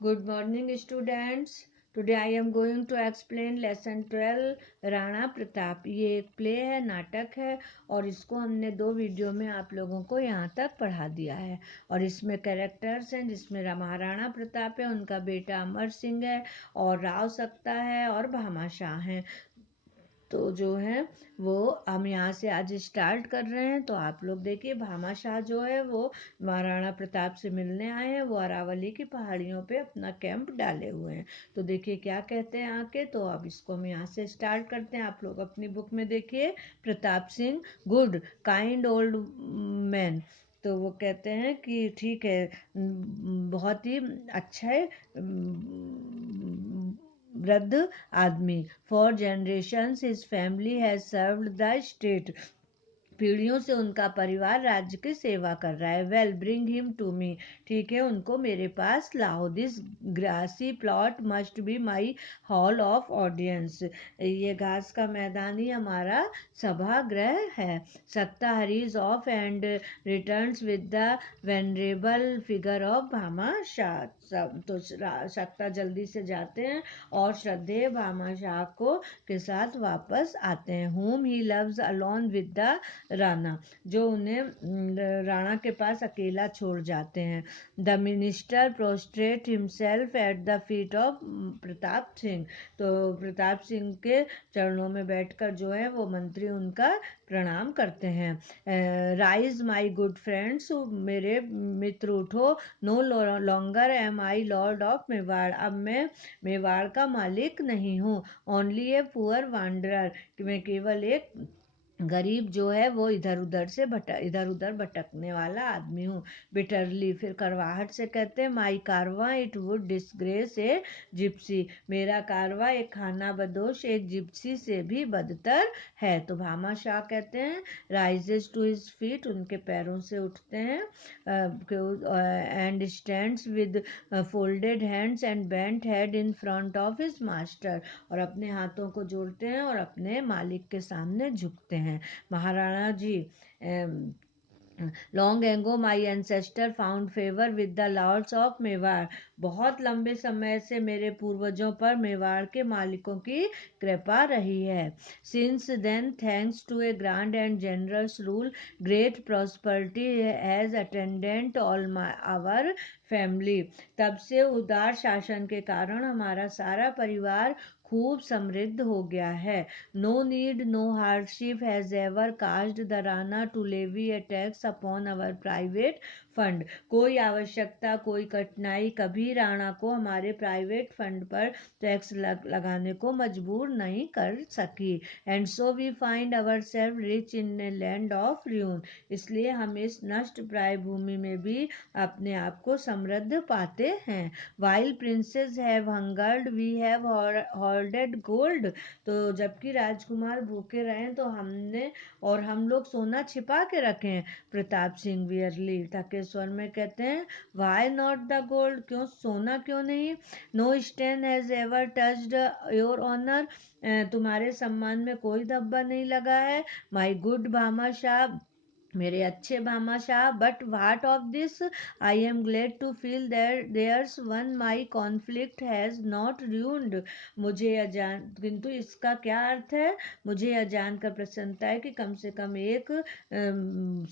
Good morning, students. Today I am going to explain lesson 12 Rana Pratap. ये एक play है, नाटक है, और इसको हमने 2 वीडियो में आप लोगों को यहाँ तक पढ़ा दिया है. और इसमें कैरेक्टर्स हैं, जिसमें महाराणा प्रताप है, उनका बेटा अमर सिंह है, और राव सक्ता है, और भामाशाह हैं. तो जो है वो हम यहाँ से आज स्टार्ट कर रहे हैं. तो आप लोग देखिए, भामाशाह जो है वो महाराणा प्रताप से मिलने आए हैं. वो अरावली की पहाड़ियों पे अपना कैंप डाले हुए हैं. तो देखिए क्या कहते हैं आके. तो अब इसको हम यहाँ से स्टार्ट करते हैं. आप लोग अपनी बुक में देखिए, Pratap Singh good kind old man. तो वो कहते हैं कि ठीक है, बहुत ही अच्छा है, वृद्ध आदमी. For generations his family has served the state. पीढ़ियों से उनका परिवार राज्य की सेवा कर रहा है. Well, bring him to me. ठीक है, उनको मेरे पास लाओ. This grassy plot must be my hall of audience. ये घास का मैदान ही हमारा सभागृह है. Sakta hurries off and returns with the venerable figure of Bhama Shah. तो सक्ता जल्दी से जाते हैं और श्रद्धेय भामा शाह को के साथ वापस आते हैं. whom he loves alone with the Rana, जो उन्हें राणा के पास अकेला छोड़ जाते हैं. The minister prostate himself at the feet of Pratap Singh. तो प्रताप सिंह के चरणों में बैठकर जो है वो मंत्री उनका प्रणाम करते हैं. Rise my good friends. मेरे मित्र उठो. No longer am I lord of Mewar. अब मैं मेवाड़ का मालिक नहीं हूँ. Only a poor wanderer. मैं केवल एक गरीब जो है वो इधर उधर भटकने वाला आदमी हूँ. बिटरली, फिर करवाहट से कहते हैं, माई कारवा it would disgrace A Gypsy. मेरा कारवा एक खाना बदोश एक जिप्सी से भी बदतर है. तो भामा शाह कहते हैं, राइजेस टू हिज फीट. उनके पैरों से उठते हैं. And stands with folded hands and bent head in front of his master. और अपने हाथों को जोड़ते हैं और अपने मालिक के सामने झुकते हैं. Maharana ji, long ago my ancestor found favour with the lords of Mewar. बहुत लंबे समय से मेरे पूर्वजों पर मेवाड़ के मालिकों की कृपा रही है. Since then, thanks to a grand and generous rule, great prosperity has attendant all our family. तब से उदार शासन के कारण हमारा सारा परिवार खूब समृद्ध हो गया है. No need, no hardship has ever caused the Rana to levy a tax upon our private fund. कोई आवश्यकता, कोई कठिनाई कभी राणा को हमारे प्राइवेट फंड पर टैक्स लगाने को मजबूर नहीं कर सकी. And so we find our self rich in a land of ruin. इसलिए हम इस नष्ट प्राय भूमि में भी अपने आप को समृद्ध पाते हैं. While princes have hungered, we have hoarded gold. तो जबकि राजकुमार भूखे रहे तो हम लोग सोना छिपा के रखें. प्रताप सिंह वियरली थके स्वर में कहते हैं, वाई नॉट द गोल्ड. क्यों सोना, क्यों नहीं. No stain has ever touched your honour. तुम्हारे सम्मान में कोई धब्बा नहीं लगा है. माई गुड भामा शाह, मेरे अच्छे Bhama Shah. But what of this. I am glad to feel there's one my conflict has not ruined. मुझे अजान, किंतु इसका क्या अर्थ है. मुझे यह जानकर प्रसन्नता है कि कम से कम एक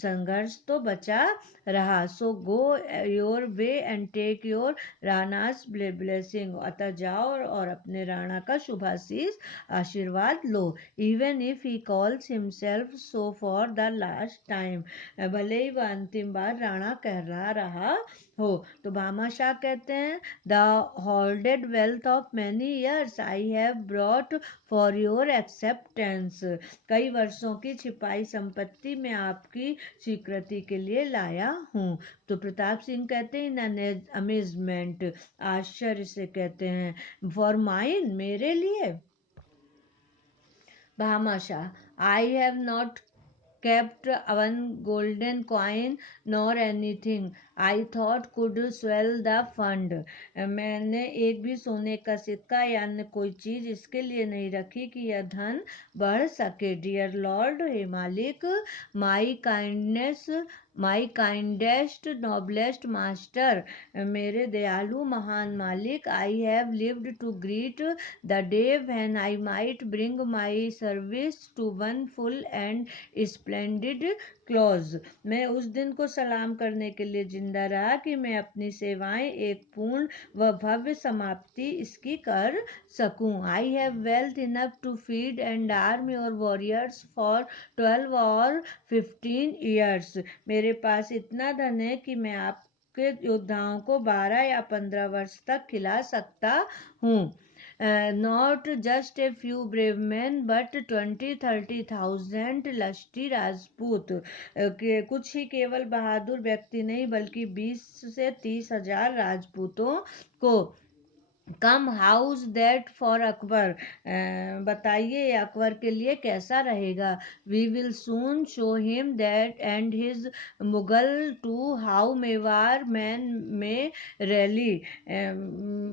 संघर्ष तो बचा रहा. So go your way and take your Rana's blessing. अतः जाओ और अपने राणा का शुभाशीष आशीर्वाद लो. Even if he calls himself so for the last time. भले ही वह अंतिम बार राणा कह रहा हो. तो भामाशाह कहते हैं, the holded wealth of many years I have brought for your acceptance. कई वर्षों की छिपाई संपत्ति मैं आपकी स्वीकृति के लिए लाया हूँ. तो प्रताप सिंह कहते हैं, इन अमेजमेंट, आश्चर्य से कहते हैं, फॉर माइन, मेरे लिए. Bhamashah, I have not kept one golden coin nor anything. I thought could swell the fund. मैंने एक भी सोने का सिक्का या अन्य कोई चीज इसके लिए नहीं रखी कि यह धन बढ़ सके। डियर लॉर्ड, हे मालिक, my kindness, my kindest noblest master, मेरे दयालु महान मालिक, I have lived to greet the day when I might bring my service to one full and splendid close. मैं उस दिन को सलाम करने के लिए जिंदा रहा कि मैं अपनी सेवाएं एक पूर्ण व भव्य समाप्ति इसकी कर सकूं। I have wealth enough to feed and arm your warriors for 12 or 15 years। मेरे पास इतना धन है कि मैं आपके योद्धाओं को 12 या 15 वर्ष तक खिला सकता हूँ। Not just a few brave men but 20-30,000 lusty Rajput. कुछ ही केवल बहादुर व्यक्ति नहीं बल्कि 20 से 30 हजार राजपूतों को। Come how's that for Akbar, बताइए अकबर के लिए कैसा रहेगा। We will soon show him that and his Mughal too how Mewar men may rally.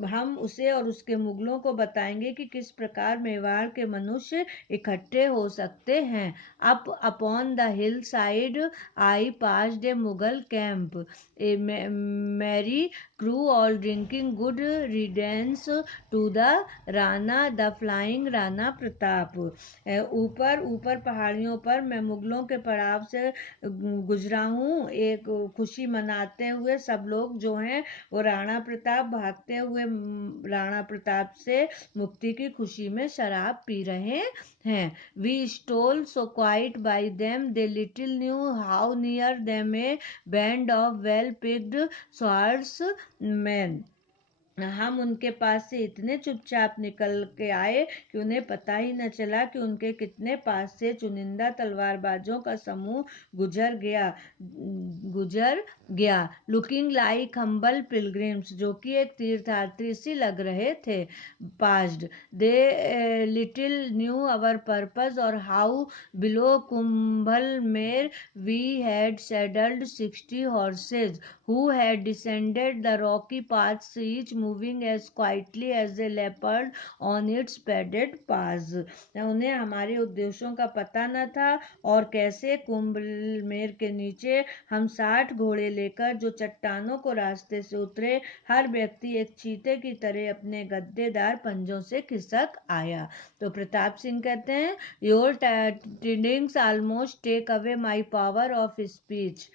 हम उसे और उसके मुगलों को बताएंगे कि किस प्रकार मेवाड़ के मनुष्य इकट्ठे हो सकते हैं। Up upon the hillside I passed a Mughal camp, a merry crew all drinking good riddance to the Rana the flying Rana Pratap. ऊपर ऊपर पहाड़ियों पर मैं मुगलों के पड़ाव से गुजरा हूँ, एक खुशी मनाते हुए सब लोग जो हैं वो राणा प्रताप भागते हुए राणा प्रताप से मुक्ति की खुशी में शराब पी रहे हैं। We stole so quiet by them they little knew how near them a band of well picked swordsmen. हम उनके पास से इतने चुपचाप निकल के आए कि उन्हें पता ही न चला कि उनके कितने पास से चुनिंदा तलवारबाजों का समूह गुजर गया। लुकिंग लाइक हम्बल पिलग्रिम्स, जो कि एक तीर्थयात्री सी लग रहे थे। Passed they little knew our purpose और how below Kumbhalmer we had saddled 60 horses who had descended the rocky paths, each moving as quietly as a leopard on its padded paws। उन्हें हमारे उद्देश्यों का पता न था और कैसे कुंभलमेर के नीचे हम 60 घोड़े लेकर जो चट्टानों को रास्ते से उतरे, हर व्यक्ति एक चीते की तरह अपने गद्देदार पंजों से खिसक आया। तो प्रताप सिंह कहते हैं, your tidings almost take away my power of speech.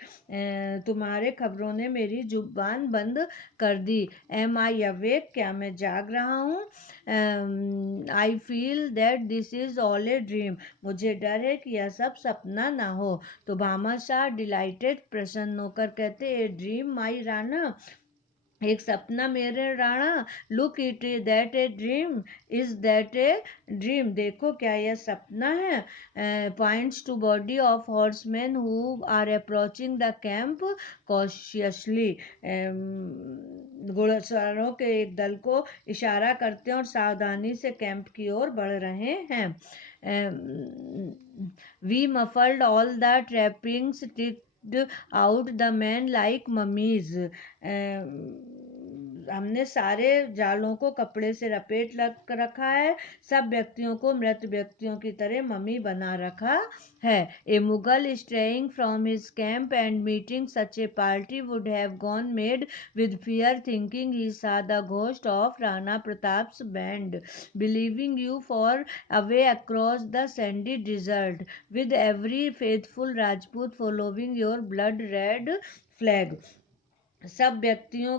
तुम्हारे खबरों ने मेरी जुबान बंद कर दी। एम आई अवेक, क्या मैं जाग रहा हूँ। I feel that this is all a dream, मुझे डर है कि यह सब सपना ना हो। तो भामाशाह डिलाइटेड, प्रसन्न होकर कहते, ए ड्रीम माई राणा, एक सपना मेरे Rana. Look it that a dream, is that a dream, देखो क्या यह सपना है। Points to body of horsemen who are approaching the camp cautiously. घुड़सवारों के एक दल को इशारा करते हैं और सावधानी से कैंप की ओर बढ़ रहे हैं। We muffled all the trappings tricked out the men like mummies. हमने सारे जालों को कपड़े से लपेट रखा है, सब व्यक्तियों को मृत व्यक्तियों की तरह मम्मी बना रखा है। A Mughal straying from his camp and meeting such a party would have gone mad with fear, thinking he saw the ghost of Rana Pratap's band, believing you for away across the sandy desert, with every faithful Rajput following your blood red flag। सब व्यक्तियों,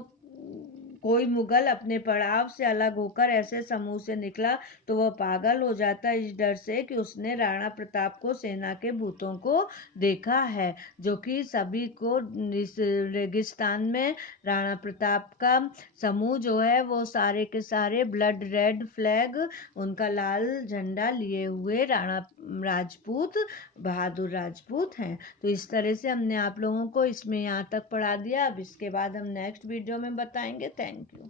कोई मुगल अपने पड़ाव से अलग होकर ऐसे समूह से निकला तो वह पागल हो जाता इस डर से कि उसने राणा प्रताप को सेना के भूतों को देखा है, जो कि सभी को इस रेगिस्तान में राणा प्रताप का समूह जो है वो सारे के सारे ब्लड रेड फ्लैग, उनका लाल झंडा लिए हुए राणा राजपूत, बहादुर राजपूत हैं। तो इस तरह से हमने आप लोगों को इसमें यहाँ तक पढ़ा दिया। अब इसके बाद हम नेक्स्ट वीडियो में बताएंगे। Thank you.